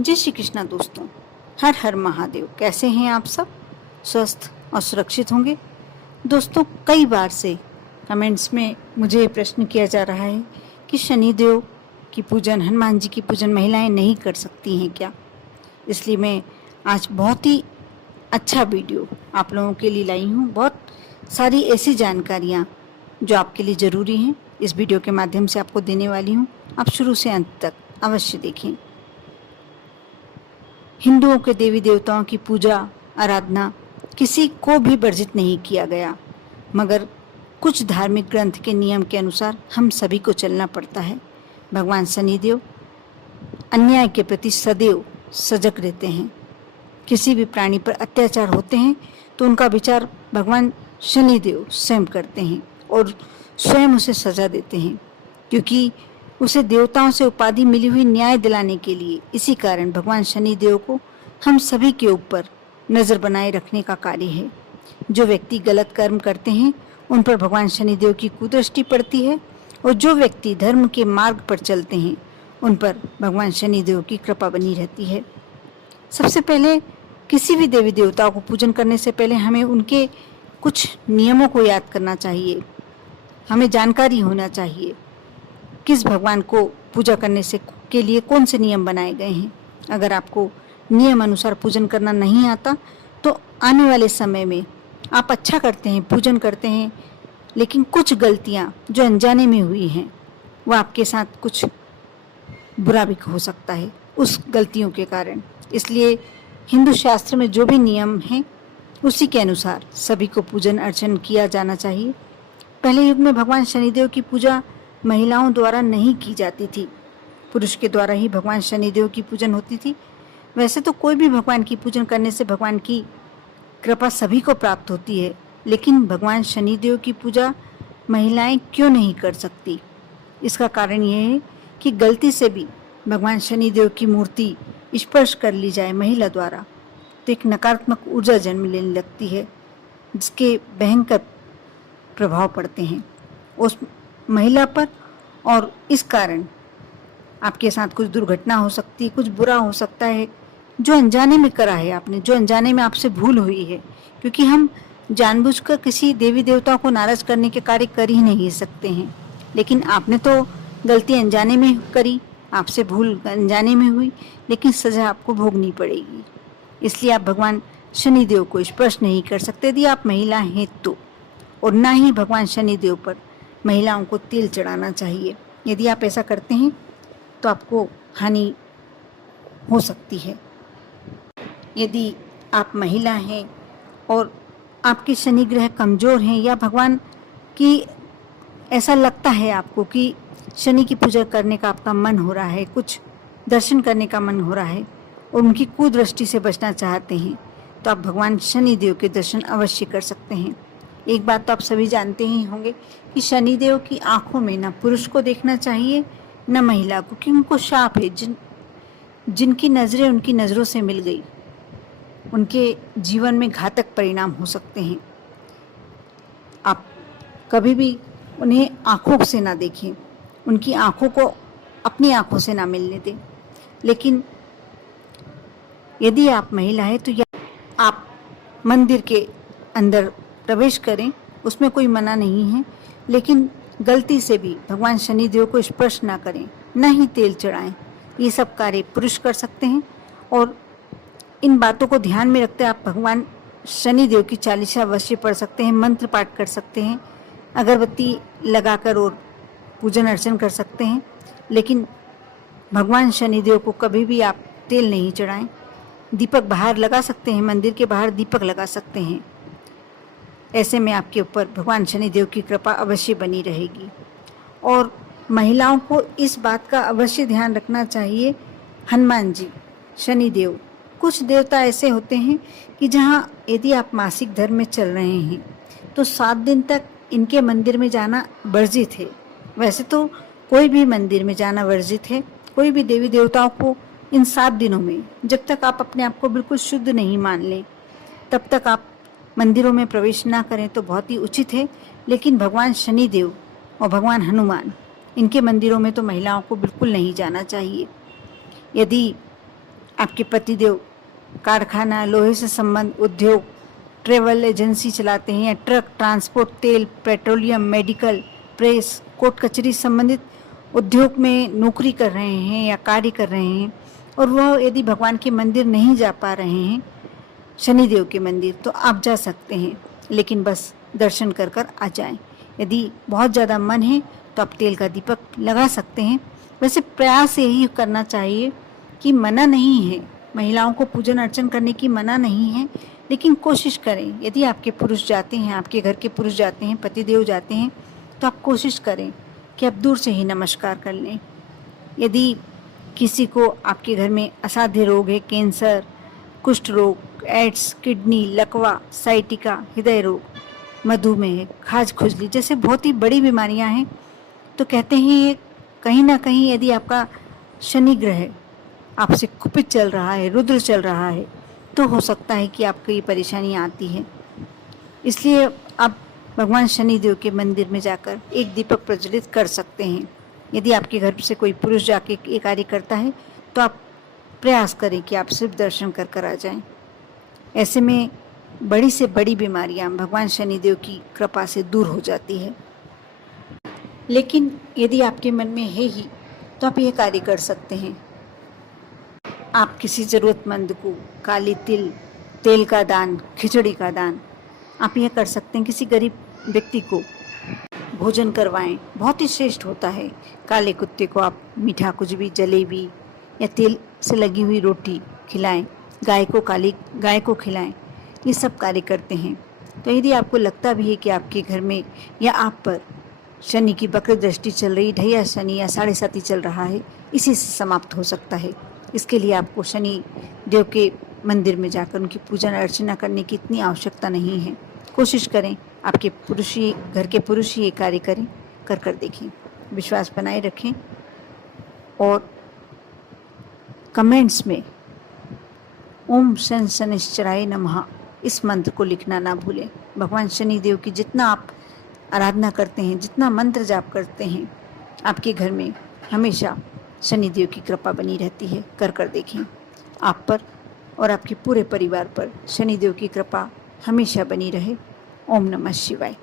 जय श्री कृष्णा दोस्तों। हर हर महादेव। कैसे हैं आप सब? स्वस्थ और सुरक्षित होंगे। दोस्तों, कई बार से कमेंट्स में मुझे प्रश्न किया जा रहा है कि शनिदेव की पूजन, हनुमान जी की पूजन महिलाएं नहीं कर सकती हैं क्या? इसलिए मैं आज बहुत ही अच्छा वीडियो आप लोगों के लिए लाई हूँ। बहुत सारी ऐसी जानकारियाँ जो आपके लिए ज़रूरी हैं, इस वीडियो के माध्यम से आपको देने वाली हूँ। आप शुरू से अंत तक अवश्य देखें। हिंदुओं के देवी देवताओं की पूजा आराधना किसी को भी वर्जित नहीं किया गया, मगर कुछ धार्मिक ग्रंथ के नियम के अनुसार हम सभी को चलना पड़ता है। भगवान शनिदेव अन्याय के प्रति सदैव सजग रहते हैं। किसी भी प्राणी पर अत्याचार होते हैं तो उनका विचार भगवान शनिदेव स्वयं करते हैं और स्वयं उसे सजा देते हैं, क्योंकि उसे देवताओं से उपाधि मिली हुई न्याय दिलाने के लिए। इसी कारण भगवान शनिदेव को हम सभी के ऊपर नज़र बनाए रखने का कार्य है। जो व्यक्ति गलत कर्म करते हैं उन पर भगवान शनिदेव की कुदृष्टि पड़ती है, और जो व्यक्ति धर्म के मार्ग पर चलते हैं उन पर भगवान शनिदेव की कृपा बनी रहती है। सबसे पहले किसी भी देवी देवताओं को पूजन करने से पहले हमें उनके कुछ नियमों को याद करना चाहिए। हमें जानकारी होना चाहिए किस भगवान को पूजा करने से के लिए कौन से नियम बनाए गए हैं। अगर आपको नियम अनुसार पूजन करना नहीं आता तो आने वाले समय में आप अच्छा करते हैं, पूजन करते हैं, लेकिन कुछ गलतियां जो अनजाने में हुई हैं वो आपके साथ कुछ बुरा भी हो सकता है उस गलतियों के कारण। इसलिए हिंदू शास्त्र में जो भी नियम हैं उसी के अनुसार सभी को पूजन अर्चन किया जाना चाहिए। पहले युग में भगवान शनिदेव की पूजा महिलाओं द्वारा नहीं की जाती थी, पुरुष के द्वारा ही भगवान शनिदेव की पूजन होती थी। वैसे तो कोई भी भगवान की पूजन करने से भगवान की कृपा सभी को प्राप्त होती है, लेकिन भगवान शनिदेव की पूजा महिलाएं क्यों नहीं कर सकती? इसका कारण यह है कि गलती से भी भगवान शनिदेव की मूर्ति स्पर्श कर ली जाए महिला द्वारा तो एक नकारात्मक ऊर्जा जन्म लेने लगती है, जिसके भयंकर प्रभाव पड़ते हैं उस महिला पर, और इस कारण आपके साथ कुछ दुर्घटना हो सकती है, कुछ बुरा हो सकता है जो अनजाने में करा है आपने, जो अनजाने में आपसे भूल हुई है। क्योंकि हम जानबूझकर किसी देवी देवता को नाराज करने के कार्य कर ही नहीं सकते हैं, लेकिन आपने तो गलती अनजाने में करी, आपसे भूल अनजाने में हुई, लेकिन सजा आपको भोगनी पड़ेगी। इसलिए आप भगवान शनिदेव को स्पर्श नहीं कर सकते यदि आप महिला हैं तो, और ना ही भगवान शनिदेव पर महिलाओं को तेल चढ़ाना चाहिए। यदि आप ऐसा करते हैं तो आपको हानि हो सकती है। यदि आप महिला हैं और आपके शनि ग्रह कमज़ोर हैं, या भगवान की ऐसा लगता है आपको कि शनि की पूजा करने का आपका मन हो रहा है, कुछ दर्शन करने का मन हो रहा है और उनकी कुदृष्टि से बचना चाहते हैं, तो आप भगवान शनिदेव के दर्शन अवश्य कर सकते हैं। एक बात तो आप सभी जानते ही होंगे कि शनिदेव की आंखों में ना पुरुष को देखना चाहिए न महिला को, क्योंकि उनको शाप है। जिनकी नज़रें उनकी नज़रों से मिल गई उनके जीवन में घातक परिणाम हो सकते हैं। आप कभी भी उन्हें आंखों से ना देखें, उनकी आंखों को अपनी आंखों से ना मिलने दें। लेकिन यदि आप महिला हैं तो आप मंदिर के अंदर प्रवेश करें, उसमें कोई मना नहीं है, लेकिन गलती से भी भगवान शनिदेव को स्पर्श ना करें, ना ही तेल चढ़ाएं। ये सब कार्य पुरुष कर सकते हैं, और इन बातों को ध्यान में रखते आप भगवान शनिदेव की चालीसा अवश्य पढ़ सकते हैं, मंत्र पाठ कर सकते हैं, अगरबत्ती लगाकर और पूजन अर्चन कर सकते हैं। लेकिन भगवान शनिदेव को कभी भी आप तेल नहीं चढ़ाएं। दीपक बाहर लगा सकते हैं, मंदिर के बाहर दीपक लगा सकते हैं। ऐसे में आपके ऊपर भगवान शनिदेव की कृपा अवश्य बनी रहेगी। और महिलाओं को इस बात का अवश्य ध्यान रखना चाहिए, हनुमान जी, शनिदेव, कुछ देवता ऐसे होते हैं कि जहाँ यदि आप मासिक धर्म में चल रहे हैं तो 7 दिन तक इनके मंदिर में जाना वर्जित है। वैसे तो कोई भी मंदिर में जाना वर्जित है, कोई भी देवी देवताओं को इन 7 दिनों में, जब तक आप अपने आप को बिल्कुल शुद्ध नहीं मान लें तब तक आप मंदिरों में प्रवेश ना करें तो बहुत ही उचित है। लेकिन भगवान शनिदेव और भगवान हनुमान, इनके मंदिरों में तो महिलाओं को बिल्कुल नहीं जाना चाहिए। यदि आपके पतिदेव कारखाना, लोहे से संबंध, उद्योग, ट्रेवल एजेंसी चलाते हैं या ट्रक, ट्रांसपोर्ट, तेल, पेट्रोलियम, मेडिकल, प्रेस, कोर्ट कचहरी संबंधित उद्योग में नौकरी कर रहे हैं या कार्य कर रहे हैं और वह यदि भगवान के मंदिर नहीं जा पा रहे हैं, शनिदेव के मंदिर, तो आप जा सकते हैं, लेकिन बस दर्शन कर कर आ जाएं। यदि बहुत ज़्यादा मन है तो आप तेल का दीपक लगा सकते हैं। वैसे प्रयास यही करना चाहिए कि मना नहीं है, महिलाओं को पूजन अर्चन करने की मना नहीं है, लेकिन कोशिश करें। यदि आपके पुरुष जाते हैं, आपके घर के पुरुष जाते हैं, पतिदेव जाते हैं, तो आप कोशिश करें कि आप दूर से ही नमस्कार कर लें। यदि किसी को आपके घर में असाध्य रोग है, कैंसर, कुष्ठ रोग, एड्स, किडनी, लकवा, साइटिका, हृदय रोग, मधुमेह, खाज खुजली जैसे बहुत ही बड़ी बीमारियां हैं, तो कहते हैं ये कहीं ना कहीं यदि आपका शनि ग्रह आपसे कुपित चल रहा है, रुद्र चल रहा है, तो हो सकता है कि आपको ये परेशानियाँ आती हैं। इसलिए आप भगवान शनिदेव के मंदिर में जाकर एक दीपक प्रज्वलित कर सकते हैं। यदि आपके घर से कोई पुरुष जाके ये कार्य करता है तो आप प्रयास करें कि आप सिर्फ दर्शन कर कर आ जाएं। ऐसे में बड़ी से बड़ी बीमारियां भगवान शनिदेव की कृपा से दूर हो जाती है। लेकिन यदि आपके मन में है ही तो आप ये कार्य कर सकते हैं। आप किसी ज़रूरतमंद को काली तिल, तेल का दान, खिचड़ी का दान आप यह कर सकते हैं। किसी गरीब व्यक्ति को भोजन करवाएं, बहुत ही श्रेष्ठ होता है। काले कुत्ते को आप मीठा कुछ भी, जलेबी या तेल से लगी हुई रोटी खिलाएं, गाय को खिलाएं, ये सब कार्य करते हैं। तो यदि आपको लगता भी है कि आपके घर में या आप पर शनि की वक्र दृष्टि चल रही, ढैया शनि या 7.5 चल रहा है, इसी से समाप्त हो सकता है। इसके लिए आपको शनि देव के मंदिर में जाकर उनकी पूजन अर्चना करने की इतनी आवश्यकता नहीं है। कोशिश करें, आपके घर के पुरुष ही ये कार्य करें, कर देखें। विश्वास बनाए रखें और कमेंट्स में ओम शन शनिश्चराय नमः इस मंत्र को लिखना ना भूलें। भगवान शनिदेव की जितना आप आराधना करते हैं, जितना मंत्र जाप करते हैं, आपके घर में हमेशा शनिदेव की कृपा बनी रहती है। कर देखें। आप पर और आपके पूरे परिवार पर शनिदेव की कृपा हमेशा बनी रहे। ओम नमः शिवाय।